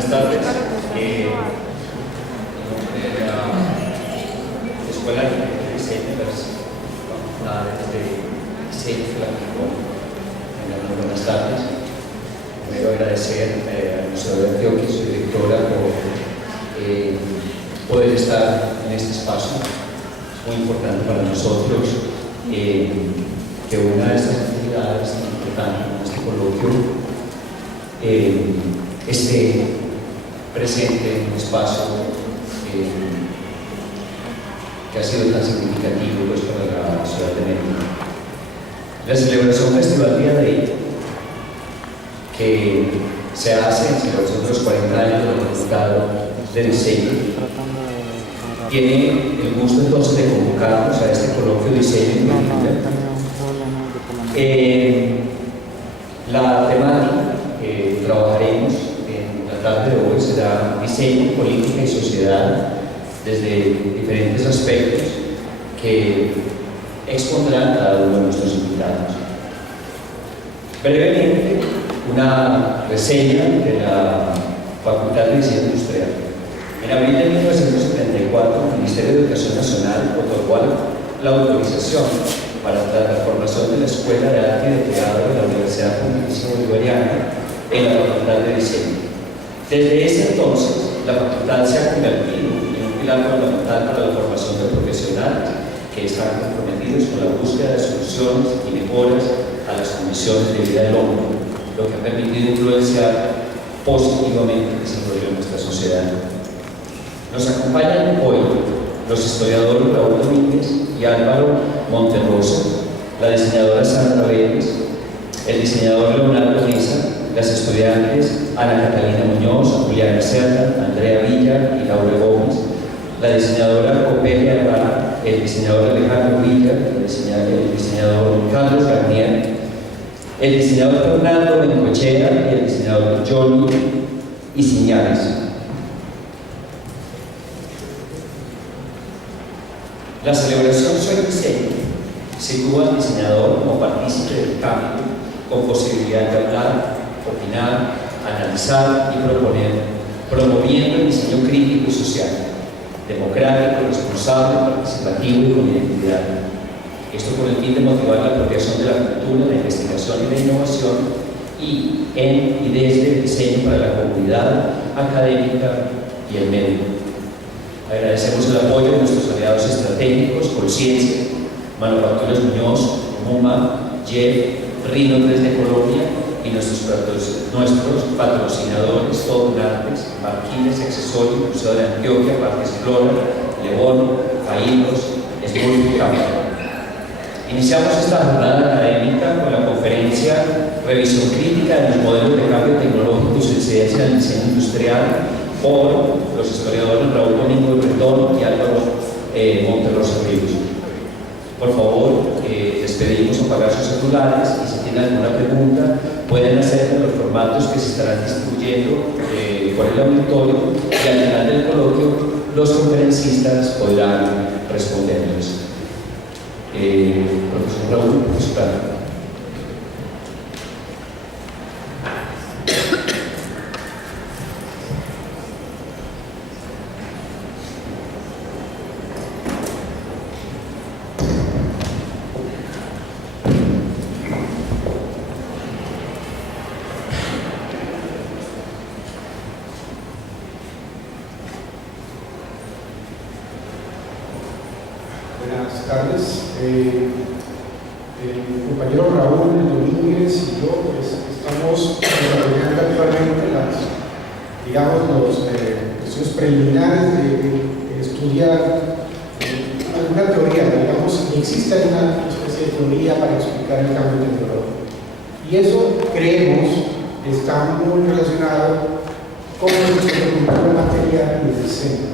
Buenas tardes. Escuela de Diseño de las Facultades de Diseño Flamenco. Buenas tardes. Primero agradecer al Museo de Antioquia y su directora por poder estar en este espacio. Es muy importante para nosotros que una de estas actividades tan importantes como este coloquio esté presente en un espacio que ha sido tan significativo pues, para la ciudad de Medellín. La celebración Festival Día de Ahí, que se hace en celebración de los 40 años del Resultado de Diseño, tiene el gusto entonces de convocarnos a este coloquio de diseño y política. La temática que trabajaremos en la tarde de hoy será diseño, política y sociedad desde diferentes aspectos que expondrán cada uno de nuestros invitados. Brevemente, una reseña de la Facultad de Diseño Industrial. En abril de 1974, el Ministerio de Educación Nacional otorgó la autorización para la transformación de la Escuela de Arte y de Teatro de la Universidad Pontificia Bolivariana en la Facultad de Diseño. Desde ese entonces, la facultad se ha convertido en un pilar fundamental para la formación de profesionales que están comprometidos con la búsqueda de soluciones y mejoras a las condiciones de vida del hombre, lo que ha permitido influenciar positivamente el desarrollo de nuestra sociedad. Nos acompañan hoy los historiadores Raúl Domínguez y Álvaro Monterrosa, la diseñadora Sandra Vélez, el diseñador Leonardo Riza, las estudiantes Ana Catalina Muñoz, Juliana Cerda, Andrea Villa y Laura Gómez, la diseñadora Copelia Herrera, el diseñador Alejandro Villa, el diseñador Carlos Garnier, el diseñador Fernando Bengochea y el diseñador Johnny Isiñares. La celebración Soy Diseño sitúa al diseñador como partícipe del cambio, con posibilidad de hablar, opinar, analizar y proponer, promoviendo el diseño crítico y social, democrático, responsable, participativo y con identidad. Esto con el fin de motivar la apropiación de la cultura, la investigación y la innovación y desde el diseño para la comunidad académica y el medio. Agradecemos el apoyo de nuestros aliados estratégicos, Colciencia, Manufacturas Muñoz, MUMA, Jeff, Rino 3 de Colombia y nuestros patrocinadores, Todo Artes, Marquines, Accesorios, Museo de Antioquia, Parques Flora, León, Faínos, Esmurgo y Cámara. Iniciamos esta jornada académica con la conferencia Revisión crítica de los modelos de cambio tecnológico y su incidencia en el diseño industrial por los historiadores Raúl Domínguez Bretón y Álvaro Monterrosa Ríos. Por favor, les pedimos apagar sus celulares y si tienen alguna pregunta pueden hacerlo en los formatos que se estarán distribuyendo por el auditorio y al final del coloquio los conferencistas podrán responderlos. Profesor Raúl, pues claro. Buenas tardes. El compañero Raúl Domínguez y yo pues, estamos desarrollando actualmente los estudios preliminares de estudiar alguna teoría, digamos, existe una especie de teoría para explicar el cambio tecnológico. Y eso, creemos, está muy relacionado con nuestra cultura material y el diseño.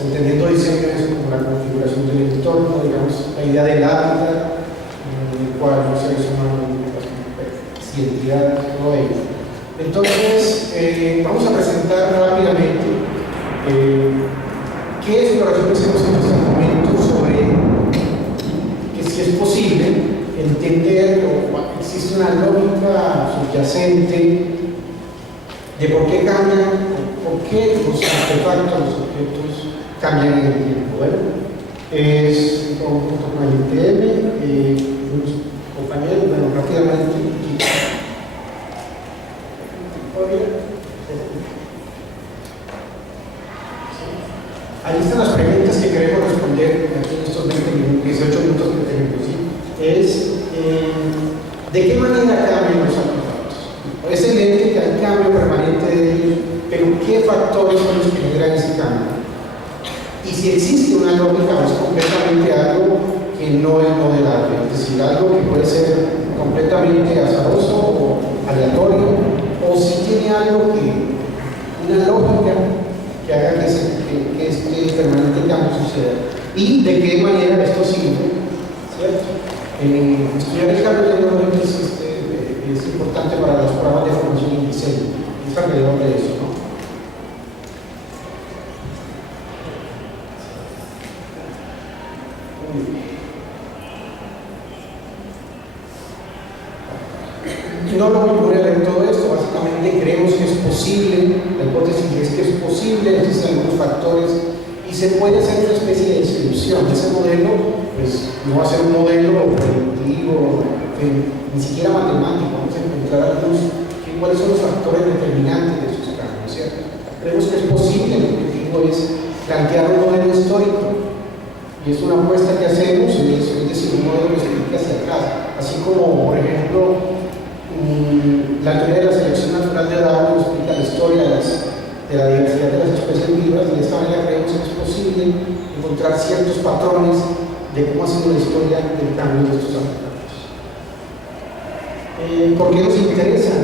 Entendiendo diseño es como la configuración del entorno, digamos, la idea del hábitat, en el cual los seres humanos y identidad, todo ello. Entonces, vamos a presentar rápidamente qué exploraciones hemos hecho hasta el momento sobre que si es posible entender o existe una lógica subyacente de por qué cambian, por qué los artefactos, los objetos cambian en el tiempo. Bueno, es un punto con el ITM, unos compañeros, bueno, rápidamente. Ahí están las preguntas que queremos responder aquí en estos 20 minutos, 18 minutos que tenemos. ¿Sí? Es, ¿de qué manera cambian los artefactos? Es evidente que hay cambio permanente de ellos, pero ¿qué factores son los que generan ese cambio? Y si existe una lógica o es completamente algo que no es modelable, es decir, algo que puede ser completamente azaroso o aleatorio, o si tiene algo que, una lógica que haga que este permanente cambio suceda. Y de qué manera esto sirve, ¿cierto? Estudiar el cambio tecnológico es importante para los programas de formación y diseño. Es alrededor de eso, ¿no? No voy a leer todo esto, básicamente creemos que es posible, la hipótesis es que es posible, existen algunos factores y se puede hacer una especie de descripción. Ese modelo, pues no va a ser un modelo predictivo, ni siquiera matemático, vamos a encontrar algunos, cuáles son los factores determinantes de esos cambios, ¿cierto? Creemos que es posible, el objetivo es plantear un modelo histórico y es una apuesta que hacemos, es decir, un modelo que se explica hacia atrás, así como, por ejemplo, la teoría de la selección natural de Darwin explica la historia de la diversidad de las especies vivas, y de esta manera creemos que es posible encontrar ciertos patrones de cómo ha sido la historia del cambio de estos artefactos. ¿Por qué nos interesa?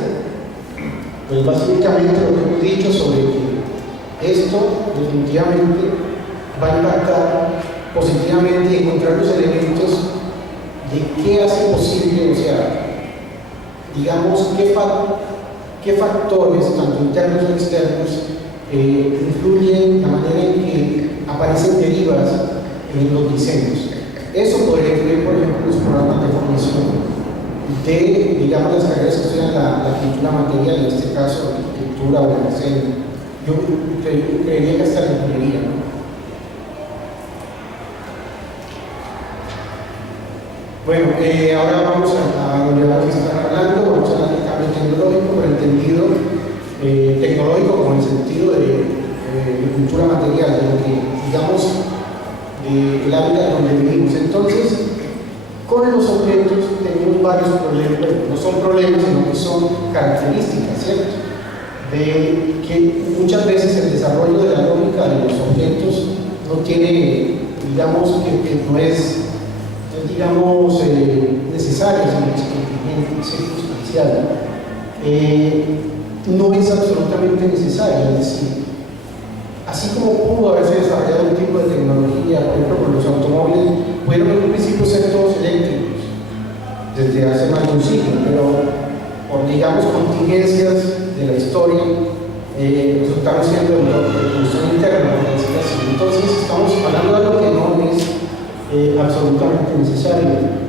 Pues básicamente lo que hemos dicho sobre que esto definitivamente va a impactar positivamente y encontrar los elementos de qué hace posible, o sea, digamos, qué factores, tanto internos o externos, influyen en la manera en que aparecen derivas en los diseños. Eso podría incluir, por ejemplo, los programas de formación de, digamos, las carreras que estudian la pintura material, en este caso, la arquitectura o el diseño. Yo creería que hasta la ingeniería, ¿no? Bueno, ahora vamos a lo que vamos a estar hablando, vamos a hablar del cambio tecnológico, pero entendido tecnológico como en el sentido de cultura material, de lo que, digamos, del área donde vivimos. Entonces, con los objetos tenemos varios problemas, bueno, no son problemas, sino que son características, ¿cierto? De que muchas veces el desarrollo de la lógica de los objetos no tiene, digamos, que no es, digamos, necesaria, sino que es circunstancial. No es absolutamente necesaria, es decir, así como pudo haberse desarrollado un tipo de tecnología, por ejemplo, con los automóviles, pudieron en un principio ser todos eléctricos, desde hace más de un siglo, pero por, digamos, contingencias de la historia, resultaron siendo de producción interna, por decirlo así. Entonces, estamos hablando de algo que no es absolutamente necesario.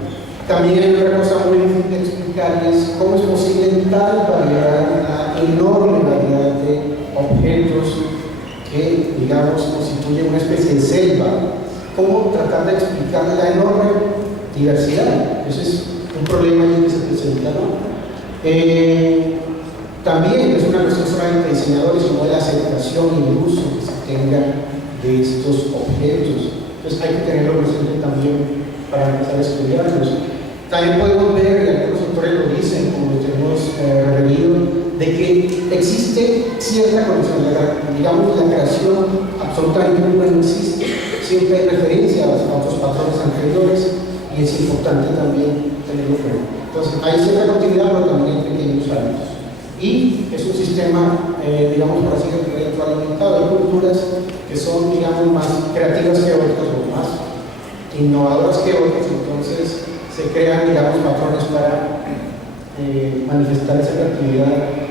También hay otra cosa muy difícil de explicar, y es cómo es posible tal variedad, una enorme variedad de objetos que, digamos, constituyen una especie de selva. ¿Cómo tratar de explicar la enorme diversidad? Ese es un problema que se presenta, ¿no? También es una cuestión solamente de diseñadores, sino de la aceptación y el uso que se tenga de estos objetos. Entonces hay que tenerlo presente también para empezar a estudiarlos. También podemos ver, y algunos autores lo dicen, como lo tenemos referido, de que existe cierta conexión, digamos, la creación absolutamente nunca no existe, siempre hay referencia a otros patrones anteriores y es importante también tenerlo en cuenta. Entonces, hay cierta continuidad, pero también hay pequeños saltos. Y es un sistema, digamos, por así decirlo, retroalimentado. Hay culturas que son, digamos, más creativas que otras o más innovadoras que otras, entonces se crean, digamos, patrones para manifestar esa creatividad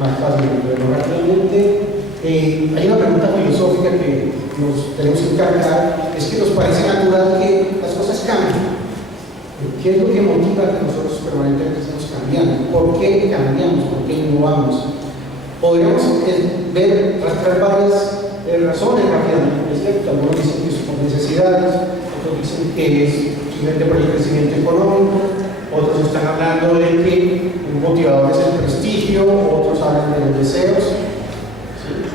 más fácilmente. Pero rápidamente, hay una pregunta filosófica que nos tenemos que encargar, es que nos parece natural que las cosas cambien. ¿Qué es lo que motiva que nosotros permanentemente estamos cambiando? ¿Por qué cambiamos? ¿Por qué innovamos? Podríamos rastrear varias razones rápidamente al respecto. Algunos dicen que es por necesidades, otros dicen que es simplemente por el crecimiento económico, otros están hablando de que un motivador es el prestigio, otros hablan de los deseos. ¿Sí?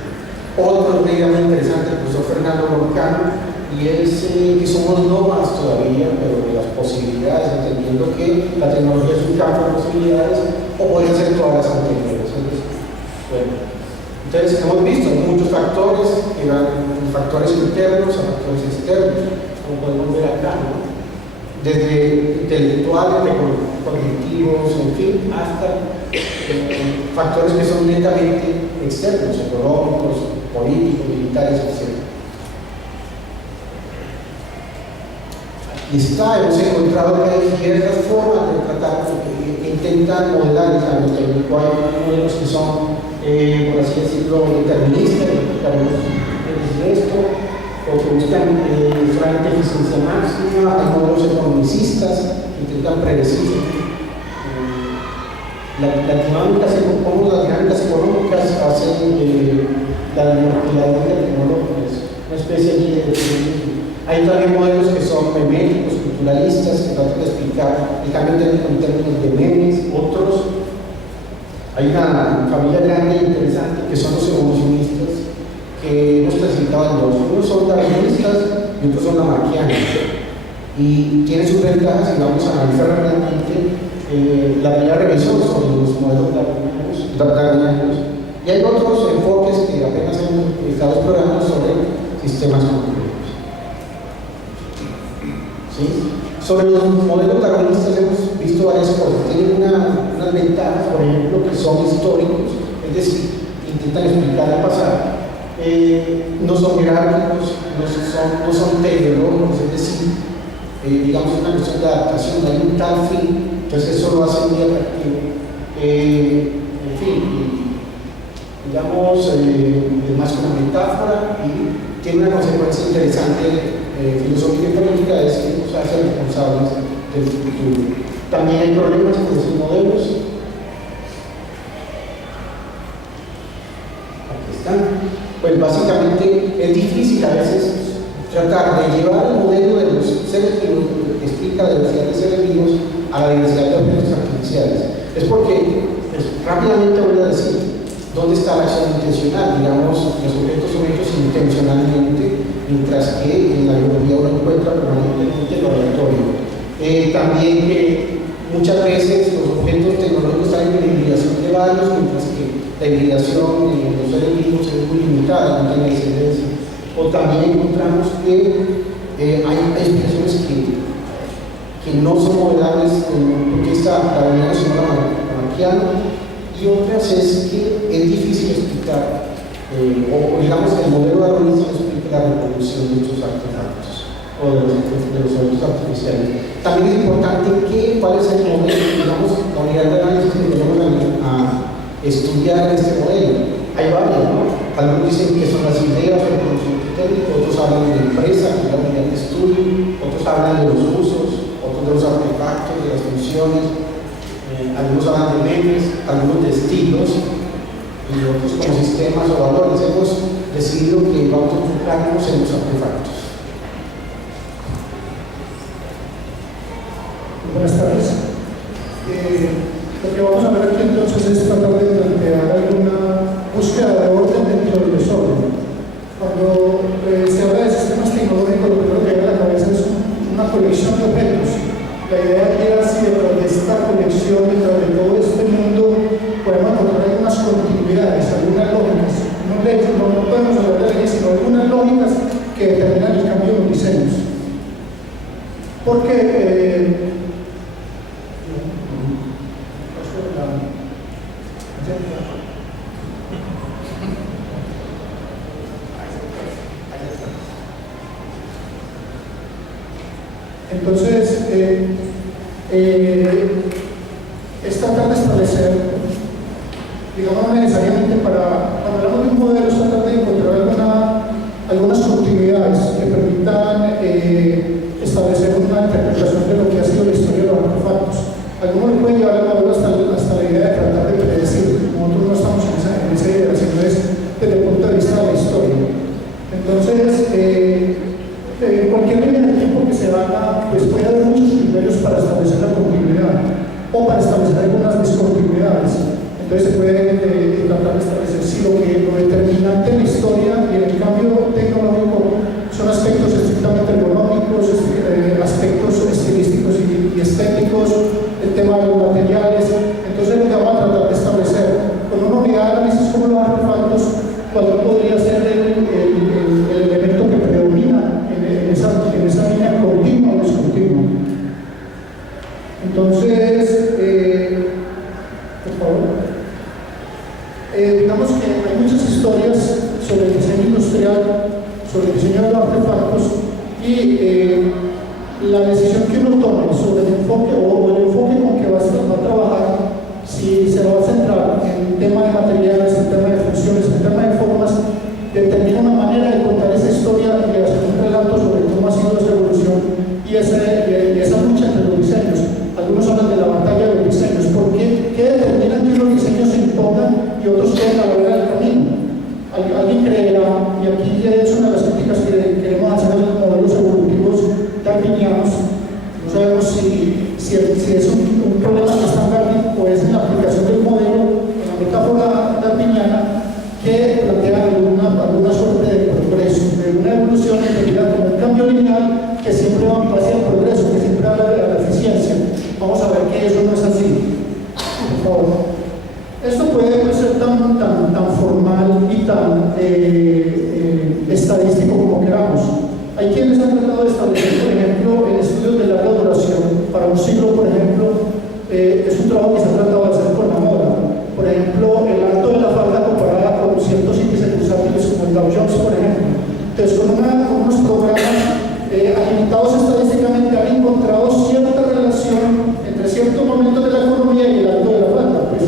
Otro me llama interesante, el profesor Fernando Roncano, y es que somos nómadas todavía, pero de las posibilidades, entendiendo que la tecnología es un campo de posibilidades, o pueden ser todas las anteriores. Entonces, hemos visto muchos factores, que van factores internos a factores externos, como podemos ver acá, ¿no? Desde intelectuales, cognitivos, en fin, hasta factores que son netamente externos, económicos, políticos, militares, etc. Y hemos encontrado que hay diversas formas de tratar, que intentan modelar el cambio técnico. Hay modelos que son, por así decirlo, deterministas, que esto, o que buscan solamente eficiencia máxima. Hay modelos economicistas que intentan predecir cómo las dinámicas económicas hacen la dinámica tecnológica, una especie de hay también modelos que son meméticos, culturalistas, que tratan de explicar el cambio técnico en términos de memes. Otros, hay una familia grande e interesante que son los evolucionistas, que hemos clasificado en dos. Unos son darwinistas y otros son lamarckianos. Y tienen sus ventajas y vamos a analizar rápidamente la primera revisión sobre los modelos darwinianos. Y hay otros enfoques que apenas hemos estado explorando sobre sistemas complejos. ¿Sí? Sobre los modelos darwinistas hemos visto varias cosas. Tienen unas ventajas, por ejemplo, que son históricos, es decir, intentan explicar el pasado. No son jerárquicos, no son teleológicos, es decir, digamos una cuestión de adaptación, hay un tal fin, entonces eso lo hace muy atractivo. En fin, digamos, es más una metáfora y tiene una consecuencia interesante. Filosofía y política es que nos hace responsables del futuro. También hay problemas con esos modelos. Aquí están. Pues básicamente es difícil a veces tratar de llevar el modelo de los seres vivos, que explica la diversidad de seres vivos, a la diversidad de objetos artificiales. Es porque, rápidamente voy a decir, ¿dónde está la acción intencional? Digamos, los objetos son hechos intencionalmente, mientras que en la biología uno encuentra permanentemente lo aleatorio. También que muchas veces los objetos tecnológicos están en hibridación de varios, mientras que la hibridación en los seres vivos es muy limitada, no tiene excelencia. O también encontramos que hay expresiones que no son modelables porque está la venida sino lamarckiana, y otras es que es difícil explicar, o digamos que el modelo darwinista no explica la reproducción de estos artefactos o de los objetos artificiales. También es importante cuál es el modelo, digamos, la unidad de análisis que tenemos a estudiar este modelo. Hay varios, ¿no? Algunos dicen que son las ideas o el conocimiento técnico, otros hablan de empresa, que es la unidad de estudio, otros hablan de los usos, otros de los artefactos, de las funciones. Algunos hablan de memes, algunos de estilos y otros como sistemas o valores. Hemos decidido que vamos a enfocarnos en los artefactos. Buenas tardes. Lo que vamos a ver aquí entonces es tratar de plantear alguna búsqueda de orden dentro del desorden. Cuando se habla de sistemas tecnológicos, lo primero que viene a la cabeza es una colección de objetos. La idea era si dentro de esta colección, dentro de todo este mundo, podemos encontrar algunas continuidades, algunas lógicas. No podemos hablar de leyes, sino algunas lógicas que determinan el cambio de los diseños. Porque entonces, es tratar de establecer, digamos, no necesariamente cuando hablamos de un modelo, es tratar de encontrar algunas continuidades que permitan establecer una interpretación de lo que ha sido la historia de los artefactos. Algunos lo pueden llevar al modelo hasta la idea de tratar de predecir, nosotros no estamos en esa idea. Entonces se puede tratar de establecer si lo determinante en la historia y en el cambio tecnológico son aspectos estrictamente ergonómicos, aspectos estilísticos y estéticos, el tema de los materiales. Entonces lo que vamos a tratar de establecer con una unidad de análisis como los artefactos, cuál podría ser el elemento que predomina en esa línea continua o discontinua. Entonces, por favor. Digamos que hay muchas historias sobre el diseño industrial, sobre el diseño de los artefactos y la decisión que uno tome sobre el enfoque o el enfoque con que va a trabajar, si se va a centrar en tema de materiales, en tema de funciones, en tema de formas, determina una manera de contar esa historia y de hacer un relato sobre cómo ha sido esa evolución y esa lucha entre los diseños. Algunos hablan de la batalla de los diseños. ¿Por qué? ¿Qué determina que los diseños se impongan y otros queden a la vera del camino? Alguien creerá, y aquí es una de las críticas que queremos hacer a los modelos evolutivos darwinianos. No sabemos si es un problema que está en Darwin o es en la aplicación del modelo, en la metáfora darwiniana, que plantea alguna suerte de progreso, de una evolución entendida como un cambio lineal que siempre va hacia el progreso, que siempre va a la eficiencia. Vamos a ver que eso no es así. Por favor. Esto puede ser tan formal y tan estadístico como queramos. Hay quienes han tratado de establecer, por ejemplo, en estudios de larga duración, para un siglo, por ejemplo, es un trabajo que se ha tratado de hacer con la moda. Por ejemplo, el alto de la falda comparada con ciertos índices bursátiles como el Dow Jones, por ejemplo. Entonces, con unos programas alimentados estadísticamente han encontrado cierta relación entre ciertos momentos de la economía y el alto de la falda. Pues,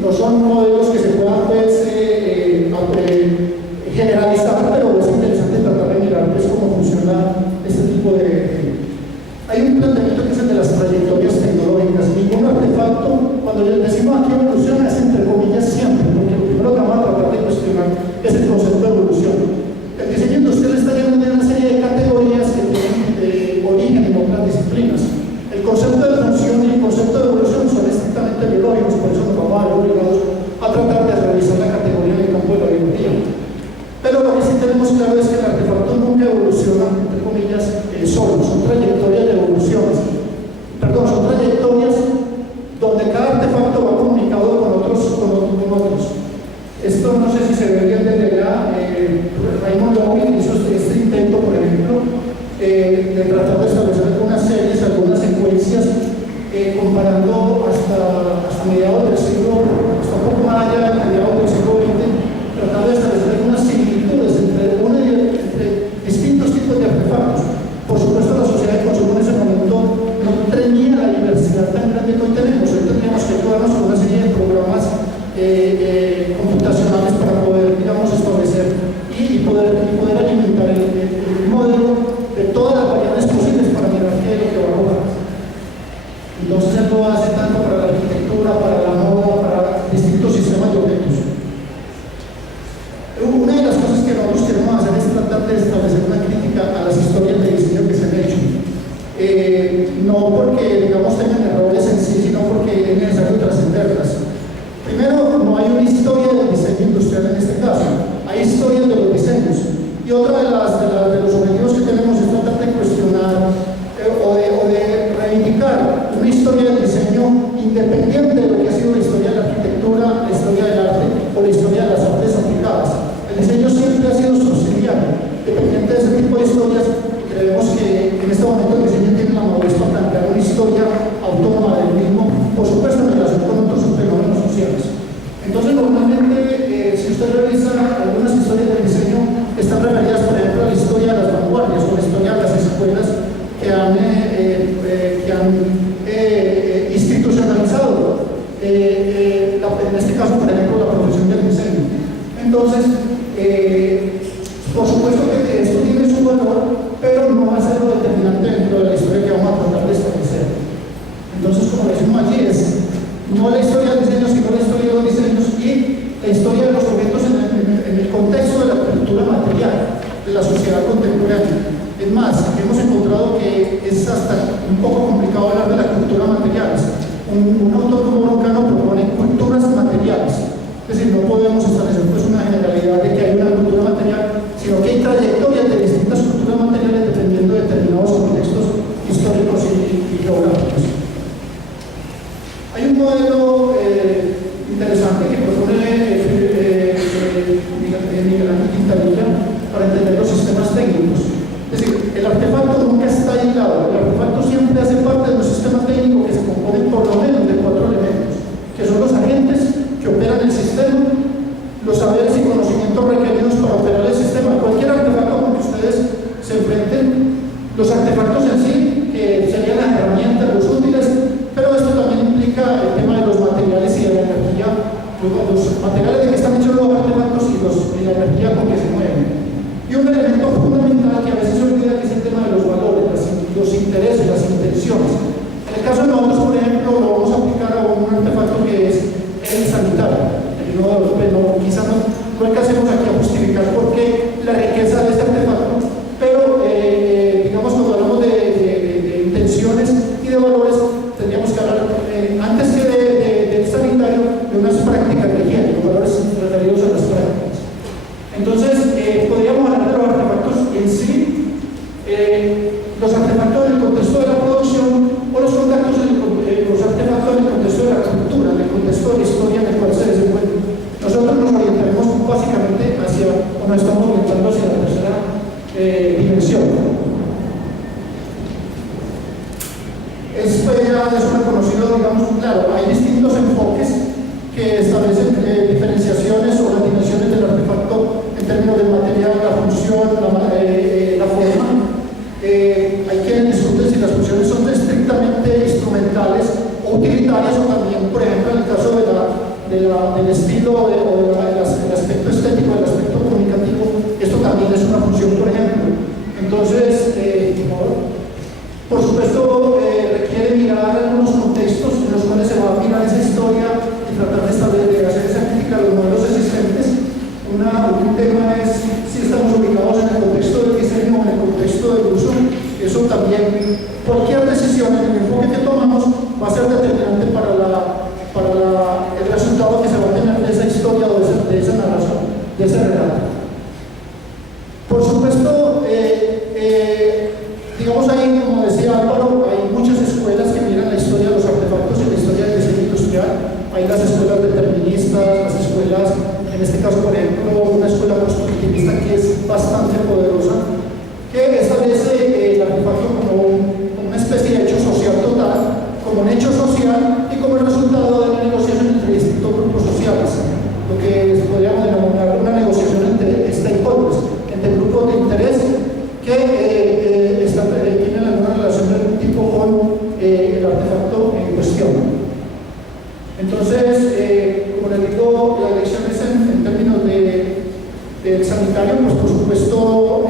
no son modelos que se puedan generalizar, pero es interesante tratar de mirar pues, cómo funciona este tipo de... Hay un planteamiento que es el de las trayectorias tecnológicas. Ningún artefacto, cuando decimos aquí evoluciona, es entre comillas siempre, porque lo primero que vamos a tratar de cuestionar es el concepto de evolución. El diseño industrial está lleno de una serie de categorías que tienen origen en otras disciplinas. El concepto de función y el concepto de evolución son estrictamente biológicos, por eso nos vamos a ver obligados a tratar de realizar la categoría en el campo de la biología. Pero lo que sí tenemos claro es que el artefacto nunca evoluciona, entre comillas, solo, son trayectorias de evoluciones. Perdón, son trayectorias donde cada artefacto va comunicado con otros. Esto no sé si se ve bien desde allá. Raymond Loewy hizo este intento, por ejemplo, de tratar de establecer algunas series, algunas secuencias, comparando hasta mediados del siglo, hasta un poco más allá de mediados del siglo XX, tratando de establecer algunas similitudes entre distintos tipos de artefactos. Por supuesto, la sociedad de consumo en ese momento no tenía la diversidad tan grande que hoy tenemos. Hoy tendríamos que ayudarnos con una serie de programas computacionales para poder, digamos, establecer y poder alimentar el modelo de todas las variables posibles para mirar qué es lo que va a jugar. Entonces, él lo hace tanto para la arquitectura, para la moda, para distintos sistemas de objetos. Una de las cosas que nosotros queremos hacer es tratar de establecer una crítica a las historias de diseño que se han hecho. No porque, digamos, tengan errores en sí, sino porque es necesario trascenderlas. Primero, no hay una historia del diseño industrial en este caso, hay historias de los diseños. Y otra de los objetivos que tenemos es tratar de cuestionar o de reivindicar una historia del diseño independiente de lo que ha sido la historia de la arquitectura, la historia del arte o la historia de las artes aplicadas. El diseño siempre ha sido subsidiario, dependiente de ese tipo de historias, y creemos que en este momento el diseño tiene la madurez para plantear una historia autónoma del mismo, por supuesto en relación con otros fenómenos sociales. Entonces, normalmente, si usted revisa algunas historias del diseño, están referidas, por ejemplo, a la historia de las vanguardias o la historia de las escuelas que han institucionalizado, en este caso, por ejemplo, la profesión del diseño. Entonces, por supuesto que esto tiene su valor, pero no va a ser lo determinante dentro de la historia que vamos a tratar de establecer. Entonces, como decimos allí, es no la historia del diseño, sino la historia de los diseños y la historia de los objetos en el contexto de la cultura material de la sociedad contemporánea. Es más, hemos encontrado que es hasta un poco complicado hablar de la cultura material. Un autor como Broncano propone cultura los materiales de que están hechos los artefactos y la energía con que se mueven. Y un elemento fundamental que a veces se olvida, que es el tema de los valores, los intereses, las intenciones. En el caso de nosotros, por ejemplo, lo vamos a aplicar a un artefacto que es el sanitario. Quizás no alcancemos aquí a justificar por qué la riqueza de este artefacto, pero digamos, cuando hablamos de intenciones y de valores, tendríamos que hablar, antes que del sanitario, de unas prácticas de higiene, los valores referidos a las prácticas. Entonces, podríamos hablar de los artefactos en sí, los artefactos en el contexto de la producción, o los artefactos en el contexto de la cultura, en el contexto de la historia en el cual se desenvuelve. Nosotros nos orientaremos básicamente hacia, o nos estamos orientando hacia la tercera dimensión. Esto ya es reconocido, digamos, claro, hay distintos enfoques que establecen diferenciaciones o las dimensiones del artefacto en términos del material, la función, la forma. Hay quienes discuten si las funciones son estrictamente instrumentales o utilitarias, o también, por ejemplo, en el caso del estilo o del aspecto estético, del aspecto comunicativo, esto también es una función, por ejemplo. Entonces, por supuesto, requiere mirar algunos contextos en los cuales se va a mirar esa historia y tratar de establecer, hacer esa crítica a los modelos existentes. Un tema es si estamos ubicados en el contexto del diseño o en el contexto del uso. Eso también, cualquier decisión en el enfoque que tomamos va a ser determinante para el resultado que se va a tener de esa historia o de esa narración, de ese relato. Por supuesto, digamos ahí, como decía Álvaro, hay muchas escuelas que miran la historia de los artefactos y la historia del diseño industrial. Hay las escuelas deterministas, las escuelas, en este caso, por ejemplo, una escuela constructivista que es bastante poderosa, que establece el artefacto como una especie de hecho social total, como un hecho social y como el resultado de una negociación entre distintos grupos sociales, lo que podríamos denominar una negociación entre stakeholders, entre grupos de interés que tienen alguna relación de algún tipo con el artefacto en cuestión. Entonces, como les digo, las lecciones en términos del sanitario, pues por supuesto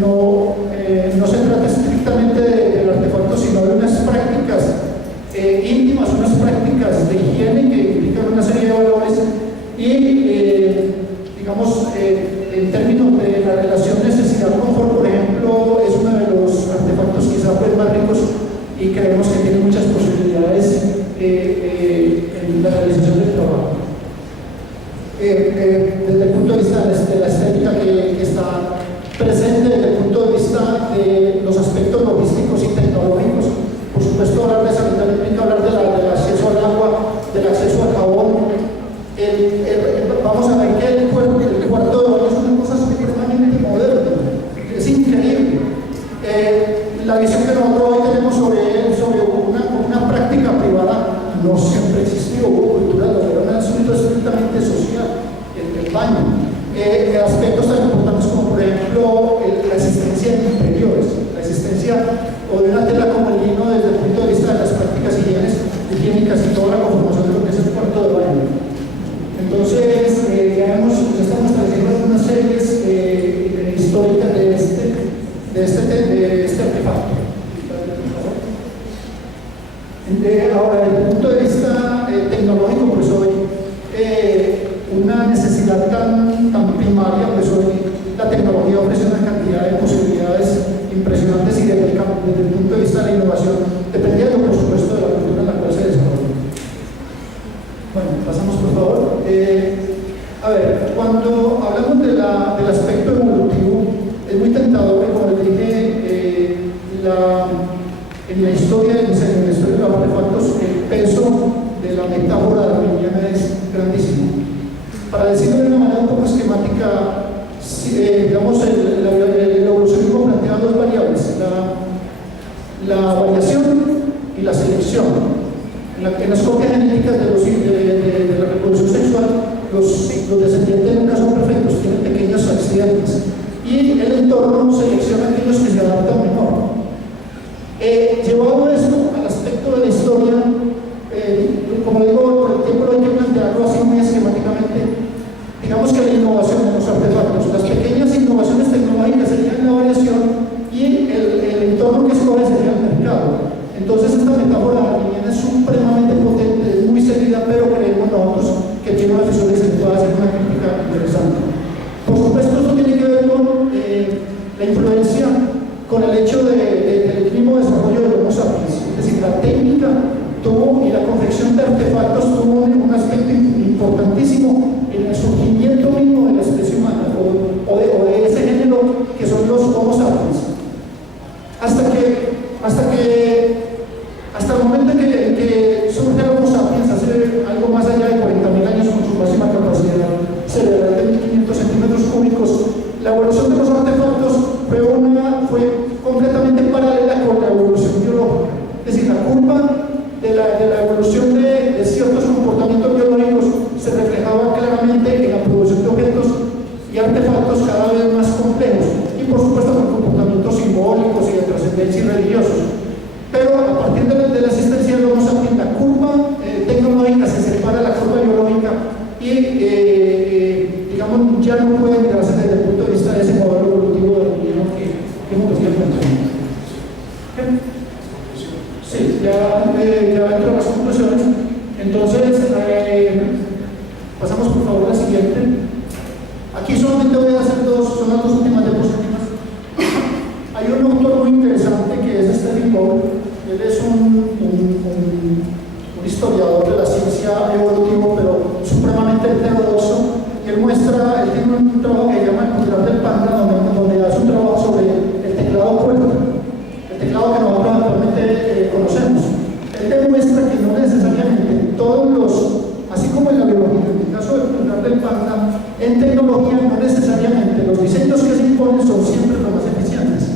no se trata estrictamente del artefacto, sino de unas prácticas íntimas, unas prácticas de higiene que implican una serie de valores y, digamos, en términos de la relación necesidad-confort, por ejemplo, es uno de los artefactos quizás pues, más ricos y creemos que tiene muchas posibilidades en la realización del trabajo. Desde el punto de vista de la estética que está presente, desde el punto de vista de los aspectos logísticos y tecnológicos, por supuesto hablar de sanitario implica hablar del acceso al agua, del acceso al jabón. Vamos a ver que el cuarto de baño es una cosa supremamente moderna, es increíble. La visión que nosotros hoy tenemos sobre una práctica privada no siempre existió, hubo cultural, era un asunto estrictamente social, el baño. Aspectos tan importantes como, por ejemplo, la existencia de interiores, la existencia o de una tela como el lino desde el punto de vista de las prácticas higiénicas y toda la conformación de lo que es el cuarto de baño. Entonces, ya estamos trayendo algunas series históricas de este artefacto. Ahora, desde el punto de vista tecnológico, pues hoy una necesidad tan primaria, pues hoy la tecnología ofrece una cantidad de posibilidades impresionantes y desde el punto de vista de la innovación, dependiendo por supuesto de la cultura en la cual se desarrolla. Bueno, pasamos por favor. A ver, cuando hablamos del aspecto evolutivo, es muy tentador, como les dije, en la historia del diseño, en la historia de los artefactos, el peso de la metáfora darwiniana es grandísimo. Para decirlo de una manera un poco esquemática, digamos, el evolucionismo plantea dos variables, la variación y la selección. En las copias genéticas de la reproducción sexual, los descendientes nunca son perfectos, tienen pequeños accidentes y el entorno selecciona aquellos que se adaptan mejor. Llevado esto al aspecto de la historia, como digo, por el tiempo no hay que tecnología no necesariamente, los diseños que se imponen son siempre los más eficientes.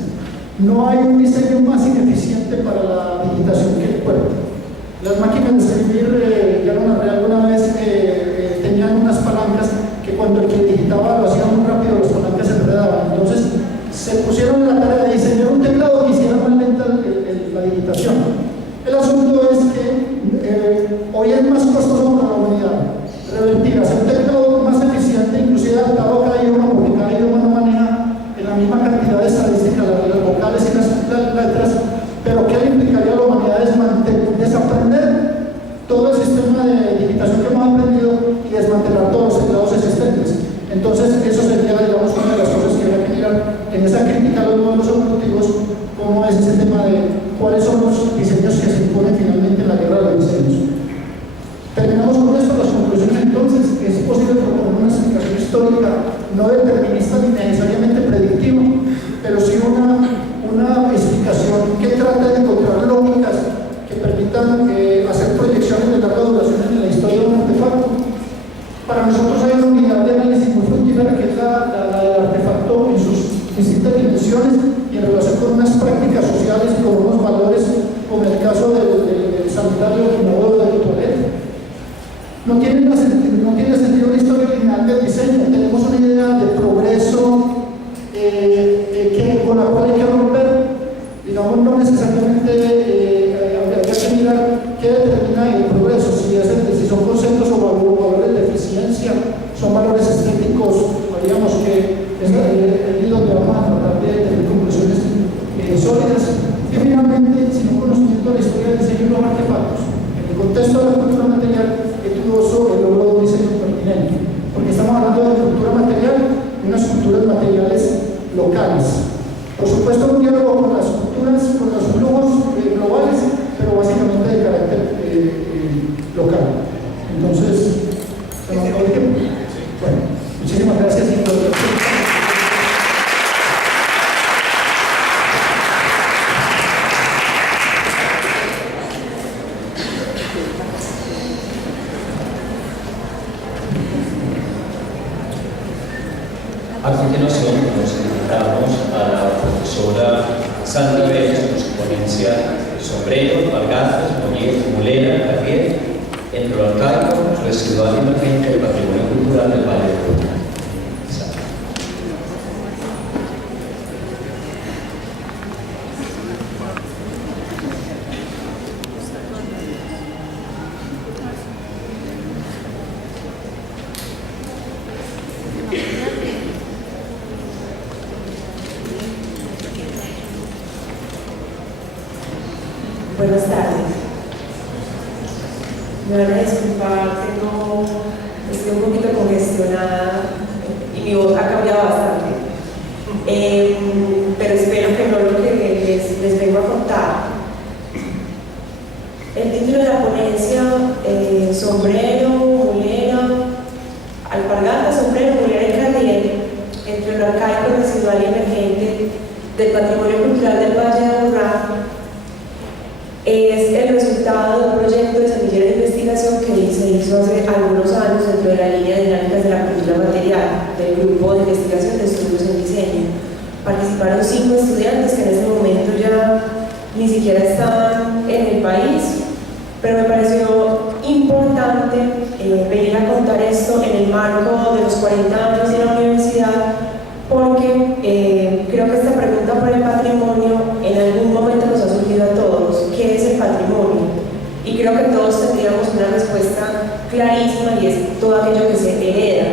No hay un diseño más ineficiente para la digitación que el cuerpo. Las máquinas de escribir, ya lo narré alguna vez, tenían unas palancas que cuando el que digitaba lo hacía muy rápido, las palancas se enredaban. Entonces se pusieron en la tarea de diseñar un teclado que hiciera más lenta la digitación. El asunto es que hoy es más costoso para la humanidad revertir, hacer un teclado más eficiente, inclusive adaptado a cada idioma, porque cada idioma no maneja en la misma cantidad de estadísticas las vocales y las letras, pero ¿qué le implicaría a la humanidad? Es desaprender todo el sistema de digitación que hemos aprendido y desmantelar todos los teclados existentes. Entonces, eso sería, digamos, una de las cosas que habría que mirar en esa crítica a los modelos evolutivos, cómo es ese tema de cuáles son los diseños que se imponen finalmente en la guerra de los diseños. Terminamos con esto, las conclusiones. Entonces, es posible proponer una explicación histórica no determinista ni necesariamente predictiva, pero sí una explicación que trata de encontrar lógicas que permitan hacer proyecciones de larga duración en la historia de un artefacto. Para nosotros hay una unidad de análisis muy fructífera que es la del artefacto en sus distintas dimensiones y en relación con unas prácticas sociales y con unos valores, como el caso del sanitario del nuevo de Toilette. No tiene sentido la historia lineal del diseño. Tenemos una idea de progreso con la cual hay que romper. Digamos, no necesariamente habría que mirar qué determina el progreso, si son conceptos o valores de eficiencia, son valores estéticos, digamos que es el donde vamos a tratar de tener conclusiones sólidas. Y finalmente, sin un conocimiento de la historia del diseño de los artefactos, en el contexto de la cultura material, es dudoso el logro de un diseño pertinente, porque estamos hablando de cultura material y unas culturas materiales locales. Por supuesto, un diálogo con las culturas, con los flujos globales, pero básicamente de carácter local. Entonces, bueno, muchísimas gracias. A continuación, nos invitamos a la profesora Sandra Vélez con su ponencia Sombrero, Algazas, Mulera, Carrier, entre lo arcaico, residual y emergente del patrimonio cultural del Valle de Colombia. Buenas tardes. Me van a disculpar, estoy un poquito congestionada y mi voz ha cambiado bastante. Pero espero que no lo que les vengo a contar. El título de la ponencia, Sombrero, Mulera, Alpargatas, Sombrero, Mulera y Carrier, entre lo arcaico, residual y emergente del patrimonio cultural del Valle de Aburrá, es el resultado de un proyecto de semillero de investigación que se hizo hace algunos años dentro de la línea de dinámicas de la cultura material del grupo de investigación de estudios en diseño. Participaron 5 estudiantes que en este momento ya ni siquiera están en el país, pero me pareció importante venir a contar esto en el marco de los 40 años de la universidad, porque creo que esta pregunta por el patrimonio en algún momento nos ha surgido a todos. ¿Qué es el patrimonio? Y creo que todos tendríamos una respuesta clarísima, y es todo aquello que se hereda.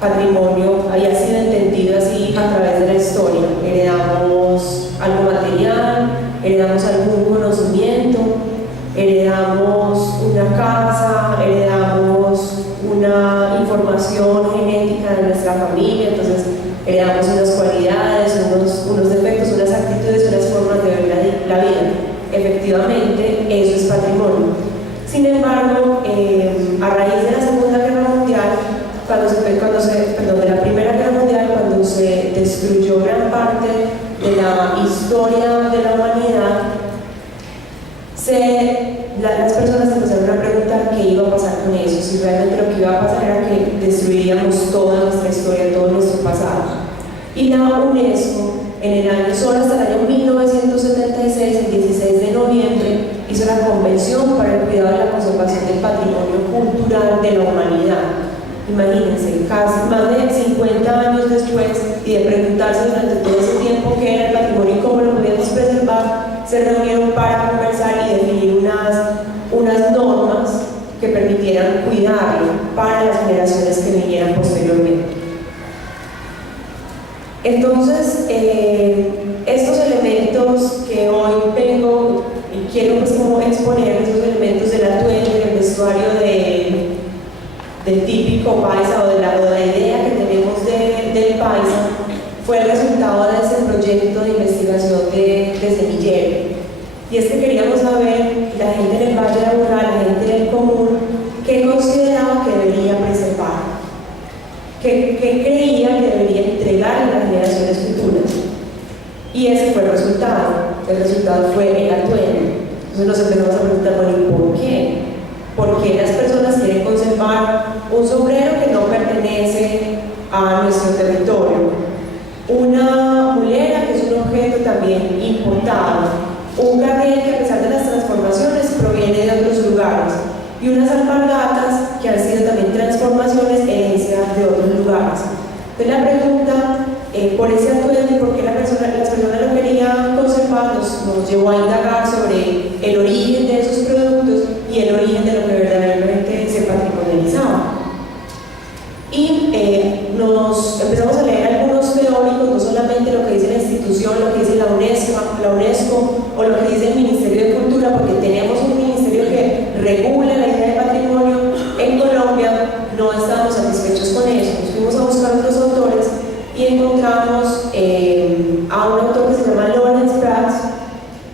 Patrimonio había sido entendido así a través de la historia. Heredamos algo material, heredamos algún conocimiento, heredamos una casa, heredamos una información genética de nuestra familia, entonces heredamos unas cualidades, unos defectos, unas actitudes, unas formas de ver la vida. Efectivamente, eso es patrimonio. Sin embargo, a raíz de la Segunda Guerra Mundial, de la Primera Guerra Mundial, cuando se destruyó gran parte de la historia de la humanidad, las personas empezaron a preguntar qué iba a pasar con eso, si realmente lo que iba a pasar era que destruiría vivíamos toda nuestra historia, todo nuestro pasado. Y la UNESCO, en el año, solo hasta el año 1976, el 16 de noviembre, hizo la Convención para el Cuidado y la Conservación del Patrimonio Cultural de la Humanidad. Imagínense, casi más de 50 años después, y de preguntarse durante todo ese tiempo qué era el patrimonio y cómo lo podíamos preservar, se reunieron para conversar y definir unas normas que permitieran cuidarlo para las generaciones que vinieran posteriormente. Entonces, estos elementos que hoy vengo y quiero pues como exponer, estos elementos del atuendo, del vestuario del típico paisa o de la idea que tenemos del paisa, fue el resultado de ese proyecto de investigación de Semillero. Y es que queríamos saber, la gente del Valle de Aburrá, la gente del común, qué consideraba que debería preservar, qué creía que debería entregar a las generaciones futuras. Y ese fue el resultado fue el atuendo. Entonces nos empezamos a preguntar, bueno, ¿y por qué? ¿Por qué las personas quieren conservar un sombrero que no pertenece a nuestro territorio? Una mulera, que es un objeto también importado, un carril que a pesar de las transformaciones proviene de otros lugares, y unas alpargatas que han sido también transformaciones, herencia de otros lugares. Entonces la pregunta, por ese atuendo y por qué las personas lo querían conservar, nos llevó a indagar sobre el origen de esos productos y el origen de lo que verdaderamente se patrimonializaba. Y nos empezamos a leer algunos teóricos, no solamente lo que dice la institución, lo que dice la UNESCO o lo que dice el Ministerio de Cultura, porque tenemos un ministerio que regula la idea de patrimonio en Colombia. No estábamos satisfechos con eso, nos fuimos a buscar otros autores y encontramos a un autor que se llama Lawrence Prats,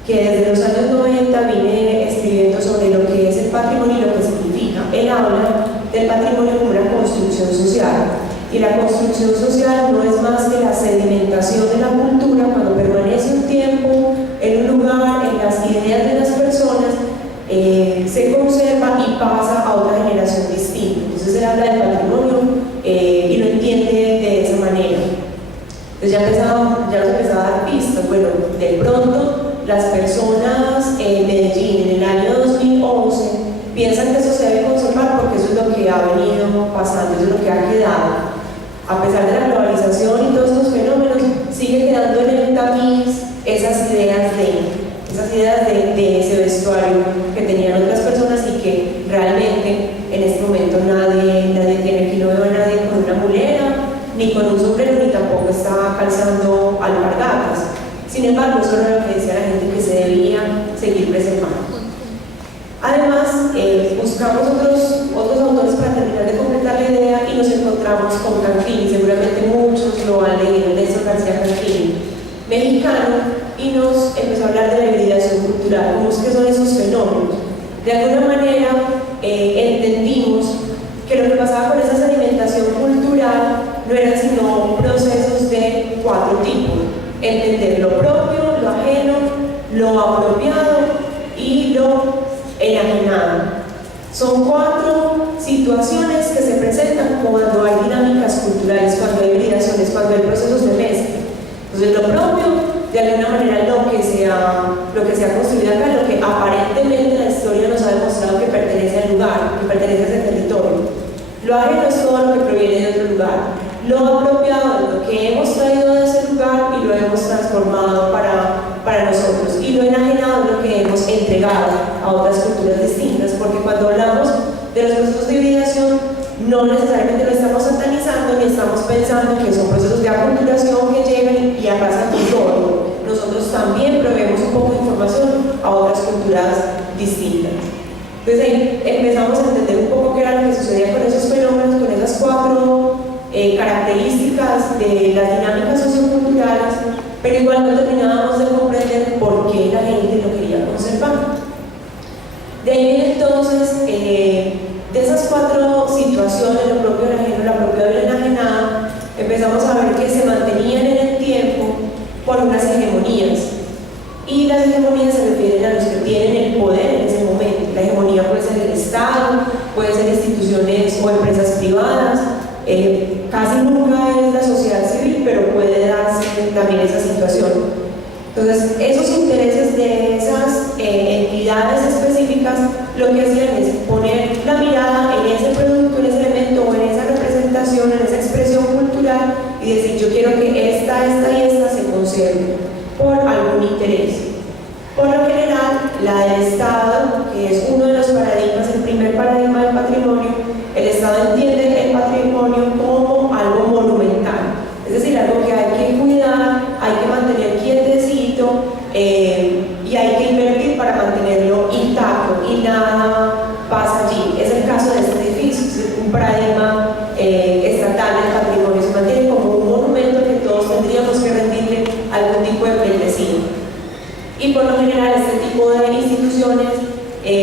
que desde los años 90 viene escribiendo sobre lo que es el patrimonio y lo que significa. Él habla del patrimonio como una construcción social, y la construcción social no es más que la sedimentación de la cultura cuando permanece un tiempo en un lugar, en las ideas de las personas, se conserva y pasa a otra generación distinta. Entonces él habla del patrimonio y lo entiende de esa manera. Entonces ya nos empezaba a dar pistas. Bueno, de pronto las personas en Medellín en el año 2011 piensan que eso se debe conservar porque eso es lo que ha venido pasando, eso es lo que ha quedado. A pesar de la globalización y todos estos fenómenos, sigue quedando en el tamiz esas ideas de ese vestuario que tenían otras personas y que realmente en este momento nadie tiene. Aquí no veo a nadie con una mulera, ni con un sombrero, ni tampoco está calzando alpargatas. Sin embargo, eso era lo que decía la gente que se debía seguir preservando. Además, buscamos otros autores para terminar de completar la idea y nos encontramos con Canclini. Seguramente muchos lo han leído, Néstor García Canclini, mexicano, y nos empezó a hablar de la hibridación cultural, cómo es que son esos fenómenos. De alguna manera entendimos que lo que pasaba con esa sedimentación cultural no eran sino procesos de 4 tipos: entender lo propio, lo ajeno, lo apropiado y lo enajenado. Son 4 situaciones que se presentan cuando hay dinámicas culturales, cuando hay hibridaciones, cuando hay procesos de mezcla. Entonces lo propio, de alguna manera, lo que se ha construido acá, lo que aparentemente la historia nos ha demostrado que pertenece al lugar, que pertenece a ese territorio. Lo ajeno es todo lo que proviene de otro lugar. Lo apropiado es lo que hemos traído de ese lugar y lo hemos transformado para nosotros. Y lo enajenado es lo que hemos entregado a otras culturas distintas, porque cuando hablamos de los procesos de hibridación, no necesariamente lo estamos satanizando ni estamos pensando que son procesos de aculturación que llegan y arrasan con todo. Nosotros también proveemos un poco de información a otras culturas distintas. Entonces ahí empezamos a entender un poco qué era lo que sucedía con esos fenómenos, con esas 4 características de las dinámicas socioculturales, pero igual no terminábamos de comprender por qué la gente lo quería conservar. De ahí entonces, de esas 4 situaciones, lo propio, el ajeno, lo apropiado y lo enajenado, empezamos a ver que se mantenían en el tiempo por unas hegemonías. Y las hegemonías se refieren a los que tienen el poder en ese momento. La hegemonía puede ser el Estado, puede ser instituciones o empresas privadas, casi nunca es la sociedad civil, pero puede darse también esa situación. Entonces, esos intereses de esas entidades específicas lo que hacían es poner la mirada en ese producto, en ese elemento o en esa representación, en esa expresión cultural y decir, yo quiero que esta y esta se conserven por algún interés. Por lo general, la del Estado, que es uno de los paradigmas, el primer paradigma del patrimonio, el Estado entiende el patrimonio como algo monumental, es decir, algo que hay que cuidar, hay que mantener quietecito y hay que invertir para mantenerlo intacto y nada pasa allí. Es el caso de este edificio, es un paradigma estatal del patrimonio, se mantiene como un monumento que todos tendríamos que rendirle algún tipo de pleitesía. Y por lo general este tipo de instituciones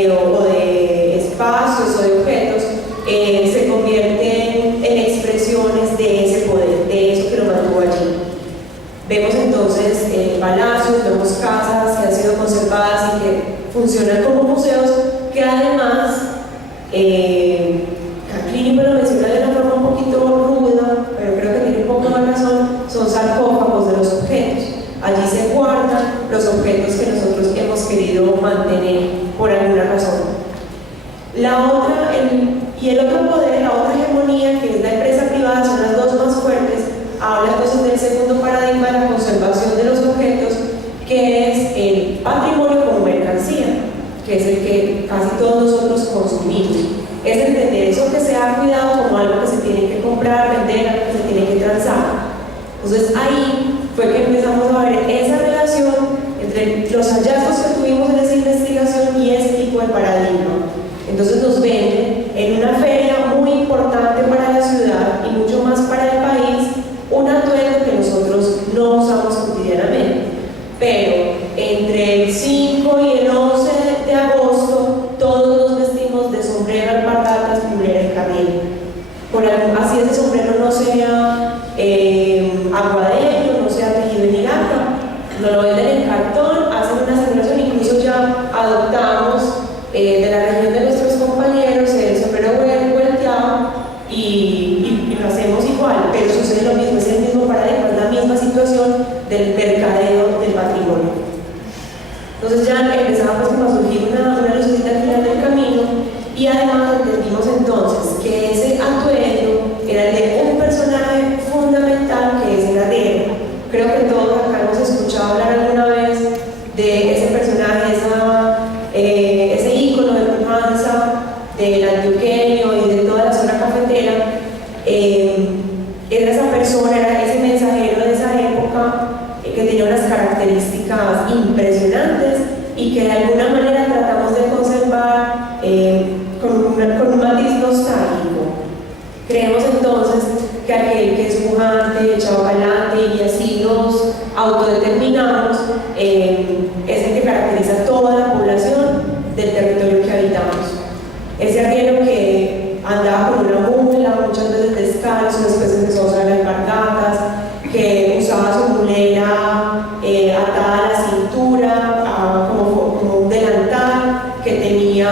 o de espacios o de objetos se convierten en expresiones de ese poder, de eso que lo mantuvo allí. Vemos entonces palacios, vemos casas que han sido conservadas y que funcionan como museos, que además, Clínico lo menciona de una forma un poquito ruda, pero creo que tiene un poco de razón, son sarcófagos de los objetos. Allí se guardan los objetos que nosotros hemos querido mantener por alguna razón. El otro poder, la otra hegemonía, que es la empresa privada, son las dos más fuertes. Habla entonces del segundo paradigma de la conservación de los objetos, que es el patrimonio como mercancía, que es el que casi todos nosotros consumimos. Es entender eso que se ha cuidado como algo que se tiene que comprar, vender, algo que se tiene que transar. Entonces ahí fue que empezamos a ver esa relación entre los hallazgos que tuvimos en esa investigación y ese tipo de paradigma. Entonces nos venden en una feria muy importante para la ciudad y mucho más para el país un atuendo que nosotros no usamos cotidianamente. Pero entre el 5 y el 11 de agosto todos nos vestimos de sombrero, alpargatas, mulera y carril. Así ese sombrero no sea aguadeño, no sea tejido en hilata, no lo venden en cartón, hacen una celebración, incluso ya adoptamos de la región de nuestros compañeros el sombrero vuelteado y lo hacemos igual, pero sucede lo mismo, es el mismo paradigma, es la misma situación del mercadeo del patrimonio. Entonces ya empezamos a surgir una lucecita al final del camino y además entendimos entonces que ese atuendo era el de un personaje fundamental que es el arriero. Creo que todos acá hemos escuchado hablar alguna vez de ese personaje, ese ícono de pujanza del antioqueño y de toda la zona cafetera. Era esa persona, era ese mensajero de esa época que tenía unas características impresionantes y que de alguna manera tratamos de conservar con un matiz nostálgico. Creemos entonces que aquel que es pujante, echado para adelante y así nos autodeterminamos es el que caracteriza a toda la población del territorio que habitamos. Ese arriero que andaba con una mula, muchas veces descalzo, después empezó a usar alpargatas, que usaba su mulera atada a la cintura como un delantal, que tenía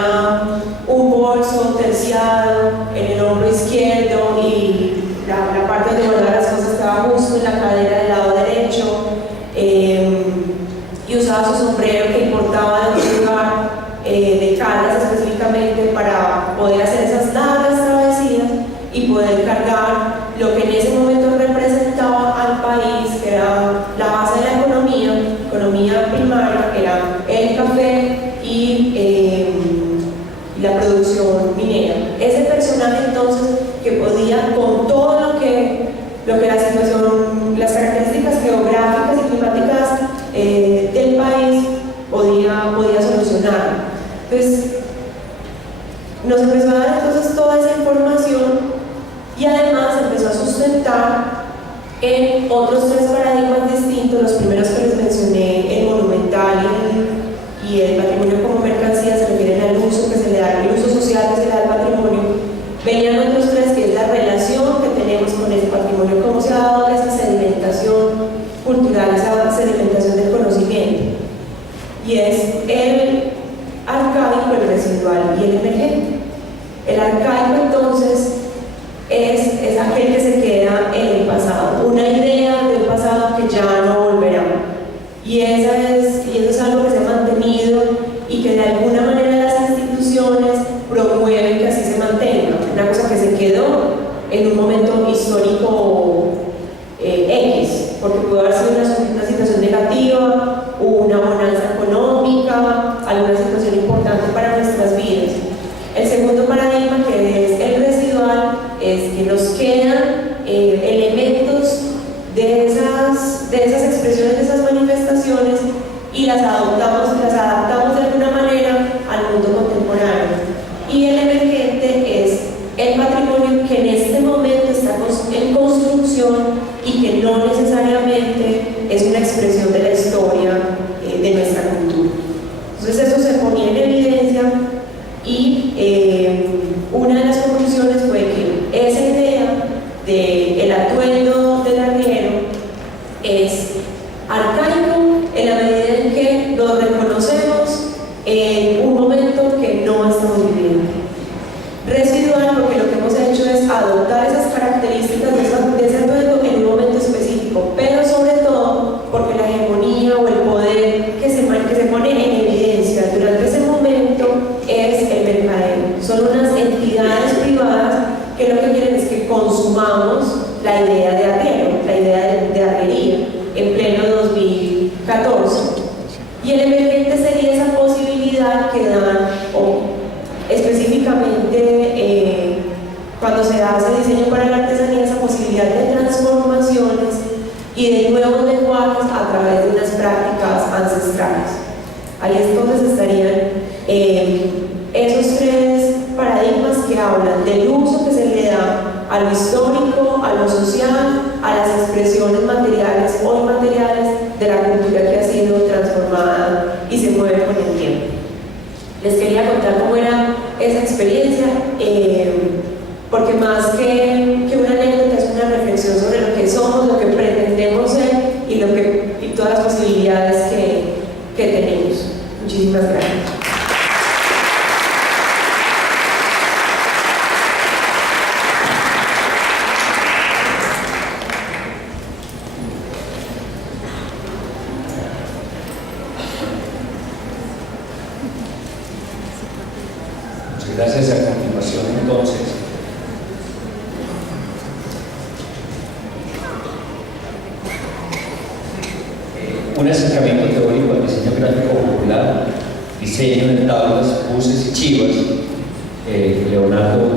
un bolso terciado en el hombro izquierdo y la parte donde guardaba las cosas estaba justo en la cadera del lado derecho, y usaba su sombrero que importaba de un lugar de Caldas específicamente para poder hacer esas largas travesías y poder cargar lo que en ese momento representaba al país, que era la base de la economía primaria, que era el café y la producción minera. Ese personaje entonces que podía, con todo lo que la situación, las características geográficas y climáticas del país podía solucionar. Entonces nos empezó a dar entonces toda esa información y además empezó a sustentar en otros tres paradigmas distintos, los primeros que les mencioné, el monumental y el patrimonio como mercancía, se refieren al uso que se le da, el uso social que se le da al patrimonio. Venían otros tres, que es la relación que tenemos con ese patrimonio, cómo se ha dado esa sedimentación cultural, esa sedimentación del conocimiento. Y es el arcaico, el residual y el emergente. El arcaico entonces es aquel que se queda en el pasado, una idea del pasado que ya no volverá. Y eso es algo que se ha mantenido y que de alguna manera las instituciones promueven que así se mantenga. Una cosa que se quedó en un momento histórico X, porque pudo haber sido una situación negativa, una bonanza económica, alguna situación importante para nuestras vidas. El segundo paradigma, que es el residual, es que nos quedan elementos de esas expresiones, de esas manifestaciones, y las adaptamos de alguna manera al mundo contemporáneo. Y el emergente es el patrimonio que en este momento está en construcción y que no necesariamente es una expresión de la historia de nuestra cultura. Entonces eso se ponía en evidencia y una de las conclusiones fue que esa idea del atuendo del arriero es arcaico en la medida en que lo reconocemos en un momento que no estamos viviendo. Residual porque lo que hemos hecho es adoptar esas características de ese atuendo en un momento específico, pero sobre todo porque la hegemonía o el poder que se pone en evidencia durante ese momento es el mercadeo. Son unas entidades privadas que lo que quieren es que consumamos la idea de arriero, la idea de arriería en pleno 2014. Y el emergente sería esa posibilidad que dan, específicamente cuando se hace diseño para la artesanía, esa posibilidad de transformaciones y de nuevos lenguajes a través de unas prácticas ancestrales. Ahí entonces estarían esos tres paradigmas que hablan del uso que se le da a lo histórico, a lo social, a las expresiones materiales o inmateriales de la cultura que ha sido transformada y se mueve con el tiempo. Les quería contar cómo era esa experiencia, porque más que una anécdota es una reflexión sobre lo que somos, lo que pretendemos ser y todas las posibilidades que tenemos. Muchísimas gracias. Gracias. A continuación, entonces, un acercamiento teórico al diseño gráfico popular, diseño de tablas, buses y chivas, Leonardo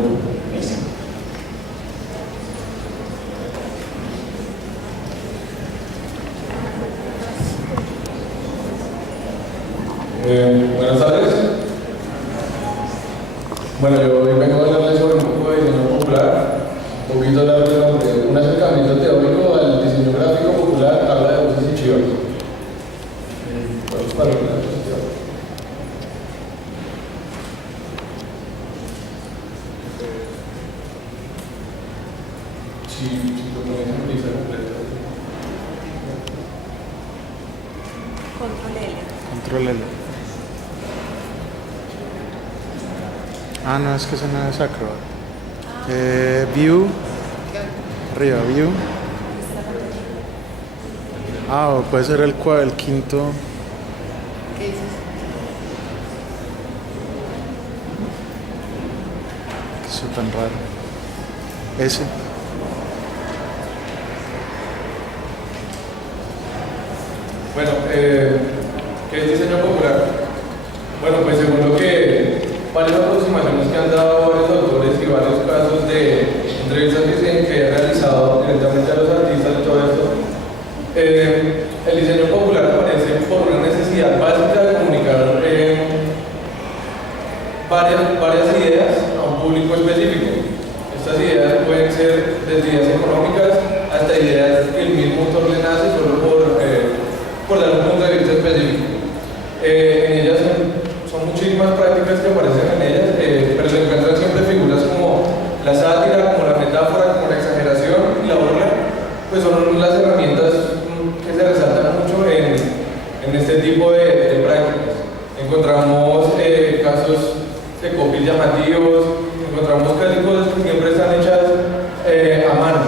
Mesa. Buenas tardes. Bueno, yo hoy vengo a hablarles sobre un poco de diseño popular, un poquito hablarles sobre un acercamiento teórico al diseño gráfico popular, tabla de buses y chivas. Si lo pones en lista completa. Control L. Ah, no, es que eso no es Acrobat. View. Arriba, View. Ah, o puede ser el quinto. ¿Qué dices? Eso tan raro. Ese. Bueno, ¿qué es diseño popular? Bueno, pues según lo que varias aproximaciones que han dado varios autores y varios casos de entrevistas que he realizado directamente a los artistas y todo esto, el diseño popular aparece por una necesidad básica de comunicar varias ideas a un público específico. Estas ideas pueden ser desde ideas económicas hasta ideas que el mismo autor le nace solo por dar un punto de vista específico. En ellas son muchísimas prácticas que aparecen en ellas, pero se encuentran siempre figuras como la sátira, como la metáfora, como la exageración y la burla, pues son las herramientas que se resaltan mucho en este tipo de prácticas. Encontramos casos de copias llamativos, encontramos casi cosas que siempre están hechas a mano.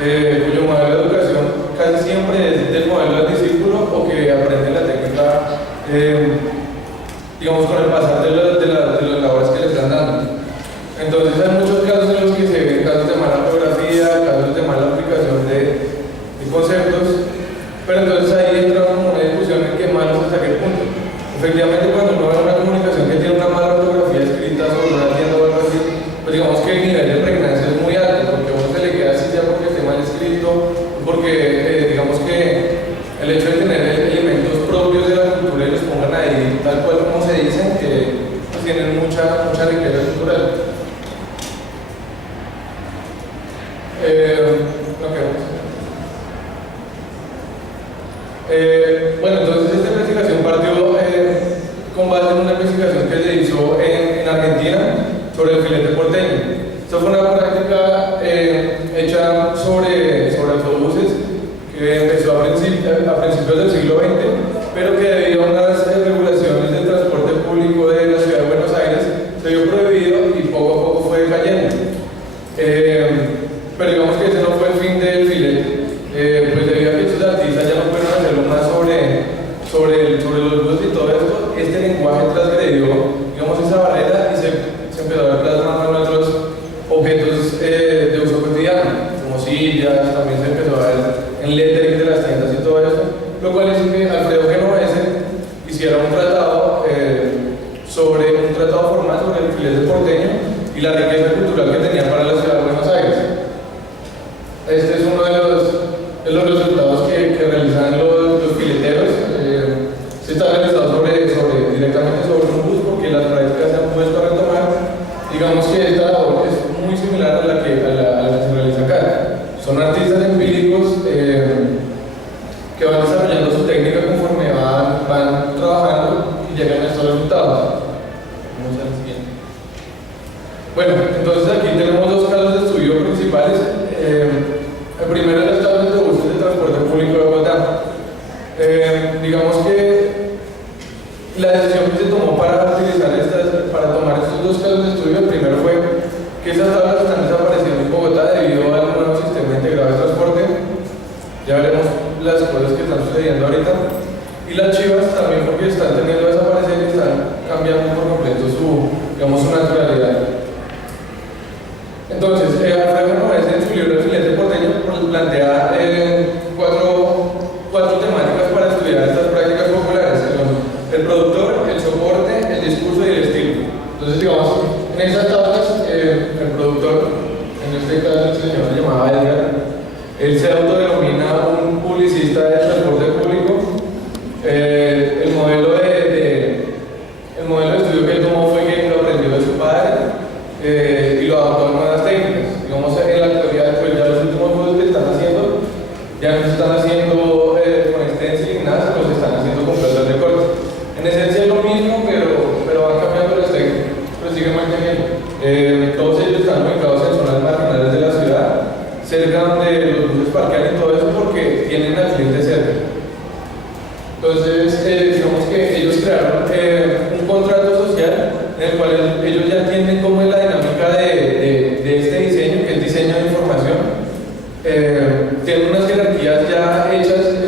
cuyo modelo de educación casi siempre es del modelo del discípulo o que aprende la técnica, digamos, con el pasar de las labores que le están dando. Entonces hay muchos casos en los que se ven casos de mala ortografía, casos de mala aplicación de conceptos, pero entonces ahí entra como una discusión en qué malos hasta qué punto. Efectivamente, cuando uno ve una comunicación que tiene una mala ortografía escrita sobre una tienda o algo así, pues digamos que el nivel de impregnancia es muy alto, porque a uno se le queda así ya porque esté mal escrito, porque digamos que el hecho de tener elementos propios de la cultura y los pongan ahí tal cual como se dicen, pues tienen mucha riqueza cultural. Bueno, entonces esta investigación partió con base en una investigación que se hizo en Argentina sobre el filete porteño. Esto fue una práctica hecha sobre autobuses que empezó a principios del siglo XX, pero que debido a unas regulaciones del transporte público de la ciudad de Buenos Aires se vio prohibido y poco a poco fue cayendo. Pero digamos que ese no fue el fin del filete. Pues debido a que estos artistas ya no pueden hacerlo más sobre los buses y todo esto, este lenguaje transgredió, digamos, esa barrera y se empezó a ver plasmado en otros objetos de uso cotidiano, como sillas, también se empezó a ver en lettering de las tiendas y todo eso, lo cual hizo que Alfredo Genovese hiciera un tratado formal sobre el filete porteño y la riqueza cultural que tenía para la ciudad de Buenos Aires. Este es uno de los resultados que realizan los fileteros. Se está realizado directamente sobre un bus porque las prácticas se han puesto a retomar. Digamos que esta labor es muy similar a la que se realiza acá. Son artistas empíricos que van desarrollando su técnica conforme van trabajando y llegan a estos resultados. Vamos al siguiente. Bueno, entonces aquí tenemos dos casos de estudio principales. El primero es las tablas de buses de transporte público de Bogotá. Digamos que la decisión que se tomó para tomar estos dos casos de estudio, el primero fue que esas tablas están desapareciendo en Bogotá debido al nuevo sistema integrado de transporte. Ya veremos las cosas que están sucediendo ahorita. Y las chivas también porque están teniendo que desaparecer y están cambiando por completo su naturalidad. Entonces, Alfredo Genovese en su libro El filete porteño plantea cuatro temáticas para estudiar estas prácticas populares, que son el productor, el soporte, el discurso y el estilo. Entonces, digamos, en esas tablas, el productor, en este caso el señor se llamaba Edgar, él se autodenomina un publicista de transporte público. El modelo de estudio que él tomó fue que lo aprendió de su padre y lo adaptó a nuevas técnicas. Digamos, en la actualidad, pues ya los últimos modelos que están haciendo, ya no se están haciendo con stencil y nada, los están haciendo con plantas de corte. En esencia es lo mismo, pero van cambiando las técnicas, pero siguen manteniendo. Todos ellos están ubicados en zonas marginales de la ciudad, cerca donde los buses parquean y todo eso, porque tienen al cliente cerca. Entonces, digamos que ellos crearon un contrato social en el cual ellos ya entienden cómo es la dinámica de este diseño, que es diseño de información. Tienen unas jerarquías ya hechas